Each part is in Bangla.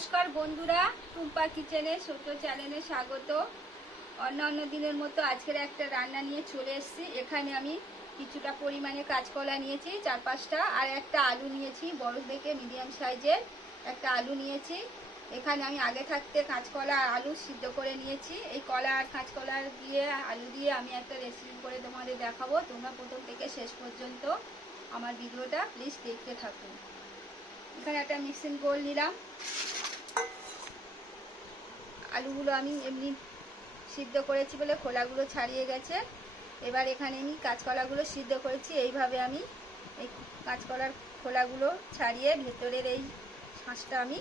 নমস্কার বন্ধুরা, টুম্পা কিচেনে ছোট চ্যানেলে স্বাগত। অন্যান্য দিনের মতো আজকের একটা রান্না নিয়ে চলে এসেছি। এখানে আমি কিছুটা পরিমাণে কাঁচকলা নিয়েছি, 4-5টা, আর একটা আলু নিয়েছি, বড় থেকে মিডিয়াম সাইজের একটা আলু নিয়েছি। এখানে আমি আগে থাকতে কাঁচকলা আর আলু সিদ্ধ করে নিয়েছি। এই কলা আর কাঁচকলা দিয়ে আলু দিয়ে আমি একটা রেসিপি করে তোমাদের দেখাবো। তোমরা প্রথম থেকে শেষ পর্যন্ত আমার ভিডিওটা প্লিজ দেখতে থাকুন। এখানে একটা মিক্সিং বোল নিলাম। আলুগুলো আমি এমনি সিদ্ধ করেছি বলে খোলাগুলো ছাড়িয়ে গেছে। এবার এখানে আমি কাঁচকলাগুলো সিদ্ধ করেছি। এইভাবে আমি এই কাঁচকলার খোলাগুলো ছাড়িয়ে ভেতরের এই শাঁসটা আমি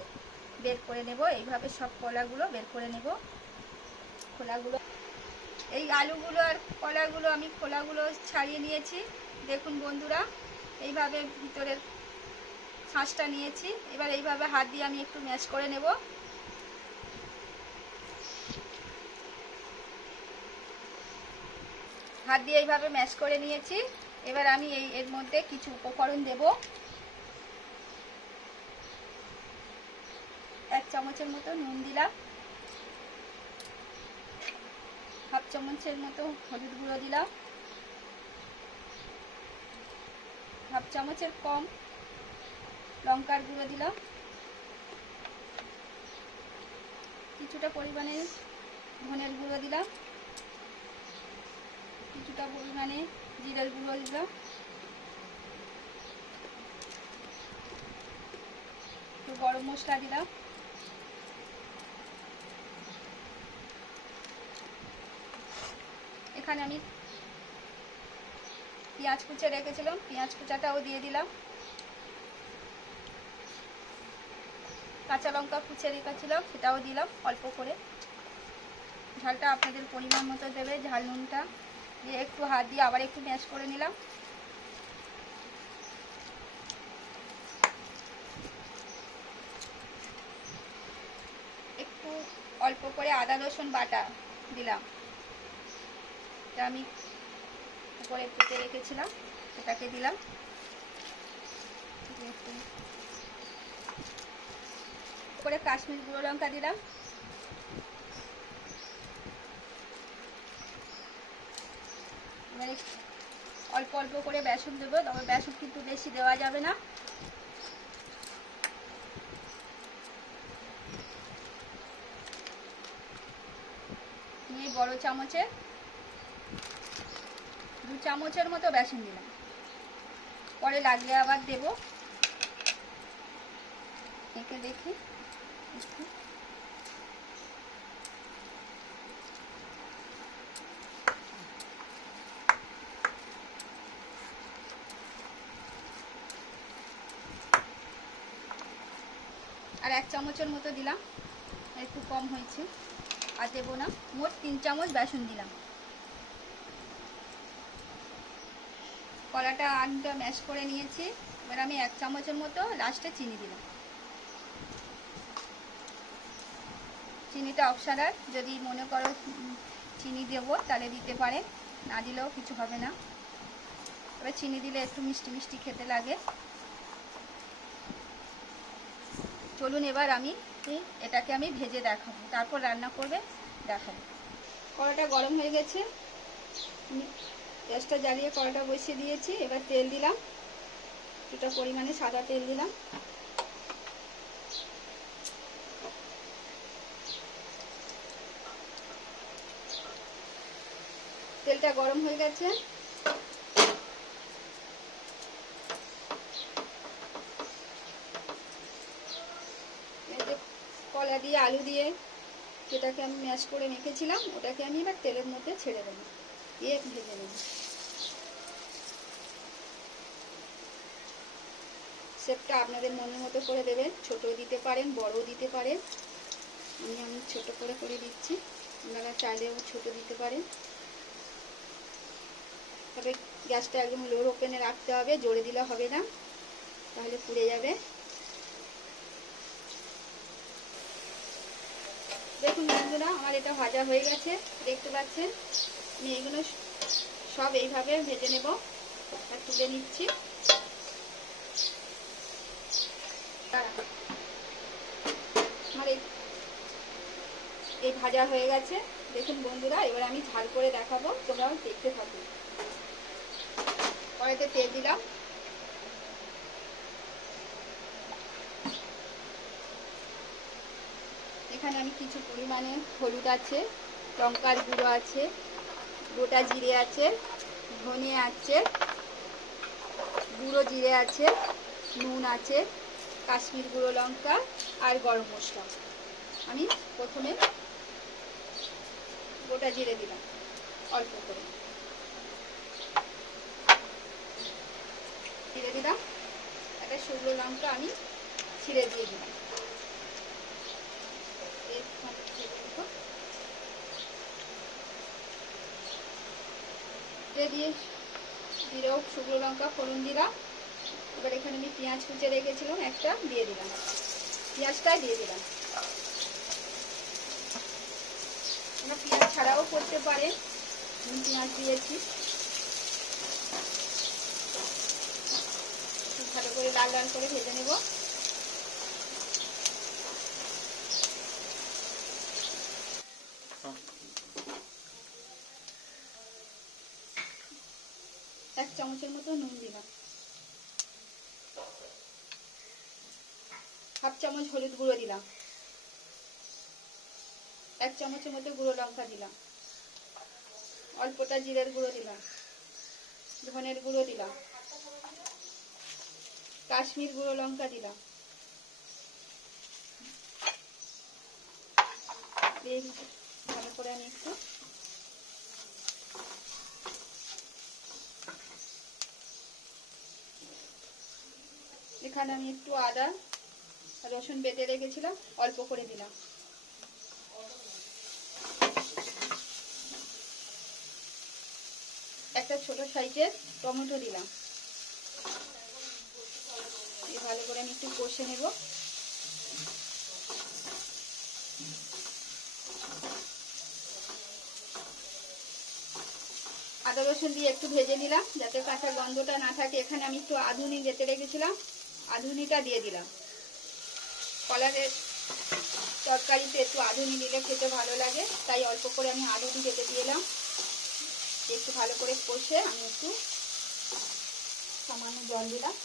বের করে নেব। এইভাবে সব কলাগুলো বের করে নেব। খোলাগুলো, এই আলুগুলো আর কলাগুলো আমি খোলাগুলো ছাড়িয়ে নিয়েছি। দেখুন বন্ধুরা, এইভাবে ভিতরের শাঁসটা নিয়েছি। এবার এইভাবে হাত দিয়ে আমি একটু ম্যাশ করে নেব। হাত দিয়ে এইভাবে ম্যাশ করে নিয়েছি। এবার আমি এর মধ্যে কিছু উপকরণ দেব। 1 চামচের মতো নুন দিলাম, হাফ চামচের মতো হলুদ গুঁড়ো দিলাম, হাফ চামচের কম লঙ্কার গুঁড়ো দিলাম, কিছুটা পরিমাণে ধনের গুঁড়ো দিলাম, কিছুটা পরিমাণে জিরের গুঁড়ো দিলাম, একটু গরম মশলা দিলাম। এখানে আমি পেঁয়াজ কুচে রেখেছিলাম, পেঁয়াজ কুচাটাও দিয়ে দিলাম। কাঁচা লঙ্কা কুচে রেখেছিলাম, সেটাও দিলাম অল্প করে। ঝালটা আপনাদের পরিমাণ মতো দেবে। ঝাল নুনটা দিয়ে একটু হাত দিয়ে আবার একটু ম্যাশ করে নিলাম। একটু অল্প করে আদা রসুন বাটা দিলাম। এটা আমি উপরে কুচে রেখেছিলাম, সেটাকে দিলাম। করে কাশ্মীর গুঁড়ো লঙ্কা দিলাম। এবারে অল্প অল্প করে বেসন দেবো, তবে বেসন কিন্তু বেশি দেওয়া যাবে না। নিয়ে বড় চামচে 2 চামচের মতো বেসন দিলাম। পরে লাগলে আবার দেব। দেখে দেখি একটু আর 1 চামচের মতো দিলাম, একটু কম হয়েছে, আর দেবো না। মোট 3 চামচ বেসন দিলাম। কলাটা আলুটা ম্যাশ করে নিয়েছি। এবার আমি 1 চামচের মতো লাস্টে চিনি দিলাম। চিনিটা অপশনাল, যদি মনে করো চিনি দেবো তাহলে দিতে পারে, না দিলেও কিছু হবে না। এবার চিনি দিলে একটু মিষ্টি মিষ্টি খেতে লাগে। চলুন এবার এটাকে আমি ভেজে দেখাবো, তারপর রান্না করবে দেখাবো। কড়াটা গরম হয়ে গেছে, গ্যাসটা জ্বালিয়ে কড়াটা বসিয়ে দিয়েছি। এবার তেল দিলাম, কিছুটা পরিমাণে সাদা তেল দিলাম। তেলটা গরম হয়ে গেছে। কলা দিয়ে আলু দিয়ে যেটাকে আমি ম্যাশ করে মেখেছিলাম, ওটাকে আমি এবার তেলের মধ্যে ছেড়ে দেবো, দিয়ে ভেজে নেব। শেপটা আপনাদের মনের মতো করে দেবেন, ছোট দিতে পারেন, বড়ও দিতে পারেন। আমি ছোট করে করে দিচ্ছি, আপনারা চাইলেও ছোট দিতে পারেন। তবে গ্যাসটা একদম লো ওপেনে রাখতে হবে, জোরে দিলে হবে না, তাহলে পুড়ে যাবে। দেখুন বন্ধুরা, আমার এটা ভাজা হয়ে গেছে, দেখতে পাচ্ছেন। আমি এগুলো সব এইভাবে ভেজে নেব আর তুলে নিচ্ছি। আমার এই ভাজা হয়ে গেছে। দেখুন বন্ধুরা, এবার আমি ঝাল করে দেখাবো, তোমরাও দেখতে থাকো। কড়াইতে তেল দিলাম, এখানে আমি কিছু পরিমাণে হলুদ আছে, লঙ্কার গুঁড়ো আছে, গোটা জিরে আছে, ধনে আছে, গুঁড়ো জিরে আছে, নুন আছে, কাশ্মীর গুঁড়ো লঙ্কা আর গরম মশলা। আমি প্রথমে গোটা জিরে দিলাম অল্প করে, জিরে দিলাম, একটা শুকনো লঙ্কা আমি ছিঁড়ে দিয়ে দিলাম। দিয়ে জিরেও শুকনো লঙ্কা ফোড়ন দিলাম। এবার এখানে আমি পেঁয়াজ কুচে রেখেছিলাম, একটা দিয়ে দিলাম, পেঁয়াজটাই দিয়ে দিলাম। আমরা পেঁয়াজ ছাড়াও করতে পারেন, আমি পেঁয়াজ দিয়েছি। ভালো করে লাল লাল করে ভেজে নেব। এক চামচের মতো নুন দিলাম, হাফ চামচ হলুদ গুঁড়ো দিলাম, এক চামচের মতো গুঁড়ো লঙ্কা দিলাম, অল্পটা জিরের গুঁড়ো দিলাম, ধনের গুঁড়ো দিলাম, কাশ্মীর গুঁড়ো লঙ্কা দিলাম। ভালো করে আমি একটু এখানে আমি একটু আদা রসুন বেটে রেখেছিলাম, অল্প করে দিলাম। একটা ছোট সাইজের টমেটো দিলাম। ভালো করে আমি একটু কষে নেব। আদা রসুন দিয়ে একটু ভেজে নিলাম যাতে কাঁচা গন্ধটা না থাকে। এখানে আমি একটু আধুনি বেটে রেখেছিলাম, আধুনিটা দিয়ে দিলাম। কলারের তরকারিতে একটু আধুনি দিলে খেতে ভালো লাগে, তাই অল্প করে আমি আধুনি বেটে দিলাম। একটু ভালো করে কষে আমি একটু সামান্য জল দিলাম।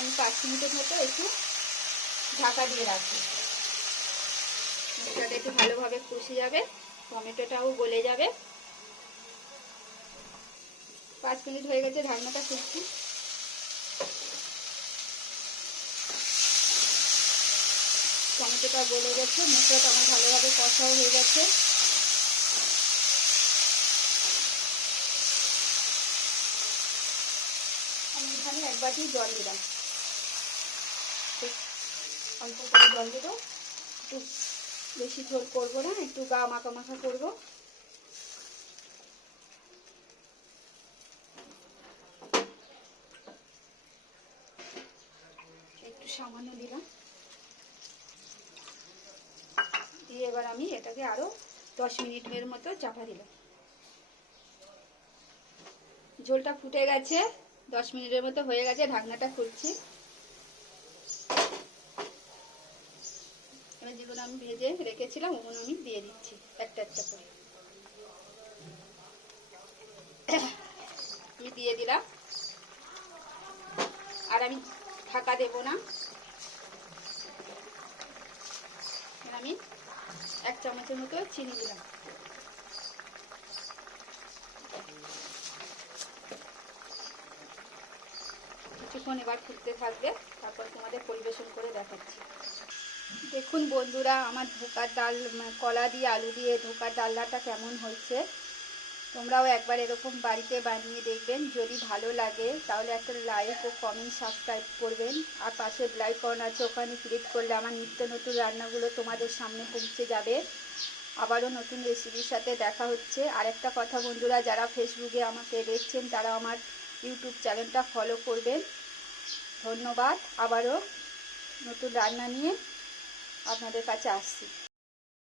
আমি 5 মিনিটের মতো একটু ঢাকা দিয়ে রাখি। মশলাটা একটু ভালোভাবে কষে যাবে, টমেটোটাও গলে যাবে। 5 মিনিট হয়ে গেছে, ঢাকনাটা খুলছি। টমেটোটা গলে গেছে, মশলাটা আমার ভালোভাবে কষাও হয়ে গেছে। আমি এখানে 1 বাটি জল দিলাম, অল্প করে জল দেবো। একটু বেশি ঝোল করবো না, একটু গা মাখা মাখা করবো। একটু সামান্য দিলাম, দিয়ে এবার আমি এটাকে আরো 10 মিনিটের মতো চাপা দিলাম। ঝোলটা ফুটে গেছে, 10 মিনিটের মতো হয়ে গেছে, ঢাকনাটা খুলছি। এবার যেগুলো আমি ভেজে রেখেছিলাম ওগুলো আমি দিয়ে দিচ্ছি একটা একটা করে। আমি দিয়ে দিলাম, আর আমি ঢাকা দেব না। আমি 1 চামচের মতো চিনি দিলাম। কিছুক্ষণ এবার ফুটতে থাকবে, তারপর তোমাদের পরিবেশন করে দেখাচ্ছি। দেখুন বন্ধুরা, আমার ধোকার ডাল, কলা দিয়ে আলু দিয়ে ধোকার ডালনাটা কেমন হয়েছে। তোমরাও একবার এরকম বাড়িতে বানিয়ে দেখবেন। যদি ভালো লাগে তাহলে একটা লাইক ও কমেন্ট সাবস্ক্রাইব করবেন। আর পাশে বেল আইকন আছে, ওখানে ক্লিক করলে আমার নিত্য নতুন রান্নাগুলো তোমাদের সামনে পৌঁছে যাবে। আবারও নতুন রেসিপির সাথে দেখা হচ্ছে। আর একটা কথা বন্ধুরা, যারা ফেসবুকে আমাকে দেখছেন তারা আমার ইউটিউব চ্যানেলটা ফলো করবেন। ধন্যবাদ। আবারও নতুন রান্না নিয়ে আপনাদের কাছে আসছি।